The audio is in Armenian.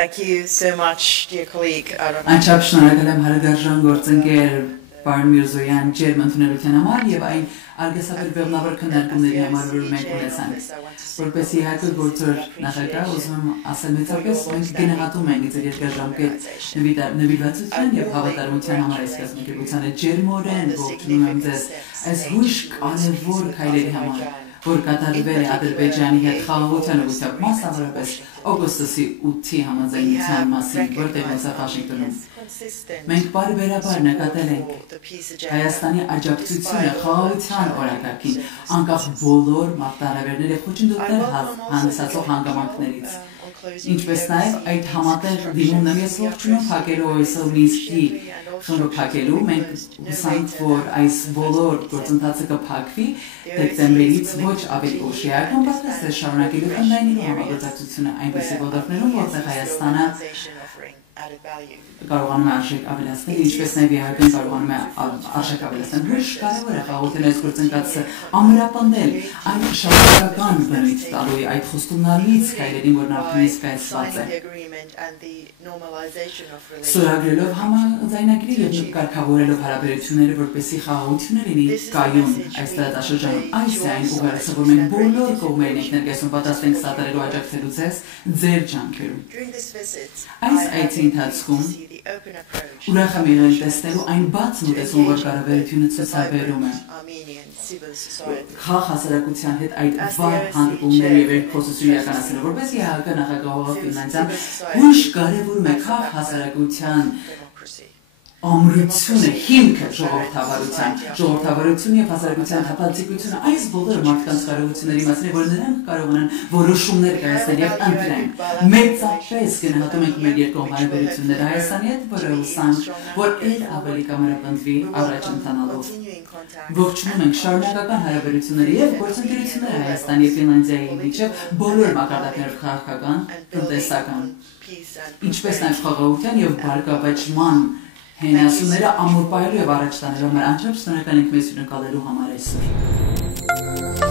Thank you so much, dear colleague. Անչափ շնորհակալ եմ հարադարժան գործընկեր Պարոն Միրզոյան ջերմ ընդունելության համար եւ այն արգասաբեր բեղմնավոր քննարկումների համար, որ մենք ունեցանք։ Որպես իհարկե գործոր նախագահ ուզում եմ ասել մեծապես մենք գնահատում ենք ձեր երկարաժամկետ նվիրվածության եւ հավատարմության համար այս կազմակերպությանը ջերմորեն ողջունում եմ ձեզ այս հույժ կարևոր քայլերի համար, որ կատարվել է Ադրբեջանի հետ խաղաղության ուղղությամբ, մասնավորապես օգոստոսի 8-ի համաձայնության մասին, որտեղ եղավ Վաշինգտոնում։ Մենք բարբերաբար նկատել ենք Հայաստանի աջակցությունը խաղաղության օրակարգին, անկախ բոլոր մարտահրավերների եւ խոչընդոտներ հանդիսացող հանգամանքներից։ Ինչպես նաև այդ համատեղ դիմումն եմ ես ողջունում փակելու ՕՍՀ Մինսկի խմբափակելու, մենք հուսանք, որ այս բոլոր գործընթացը կփակվի դեկտեմբերից ոչ ավելի ուշ։ Իհարկե պատրաստ է շարունակելու ընդայնելու համագործակցությունը այնպիսի ոլորտներում, որտեղ Հայաստանը կարողանում է արժեք ավելացնել, ինչպես նաև իհարկե կարողանում է արժեք ավելացնել։ Հույժ կարևոր է խաղաղության այս գործընթացը ամրապնդել այն շարունակական բնույթ տալու այդ խոստումնալից քայլերին, որն արդեն իսկ կայացված է։ Ստորագրելով համաձայնագրի եւ կարգավորելով հարաբերությունները, որպեսզի խաղաղությունը լինի կայուն այս տարածաշրջանում, այս է այն ուղերձը, որ մենք բոլոր կողմերին ենք ներկայացնում պատրաստ ենք սատարելու աջակցելու ձեր ջանքերում։ Այս այցի ընթացքում ուրախ եմ եղել տեսնելու այն բաց մոտեցում, որ կառավարությունը ցուցաբերում է խաղ հասարակության հետ այդ վառ հանդիպումների եւ երկխոսություն իրականացնելու, որպես իհարկե նախագահ Ֆինլանդիան հույժ կարևորում է խաղ հասարակության ամրությունը, հիմքը ժողովրդավարություն եւ հասարակության հապատիկությունը, այս բոլորը մարդկանց կարողությունների մասին է, որ նրանք կարող են որոշումներ կայացնել եւ ընտրեն։ Մեծապես գնահատում ենք մեր երկկողմ հարաբերությունները Հայաստանի հետ, որը հուսանք, որ ել ավելի կամրապնդվի առաջ ընթանալով։ Ողջունում ենք շարունակական հարաբերությունների եւ գործընկերությունները Հայաստանի եւ Ֆինլանդիայի միջեւ բոլոր մակարդակներով քաղաքական, տնտեսական, ինչպես նաեւ խաղաղության եւ բարգավաճման հենասուները ամուր պահելու եւ առաջ տանելու համար անչափ շնորհակալ ենք մեզ հյուրընկալելու համար այսօր։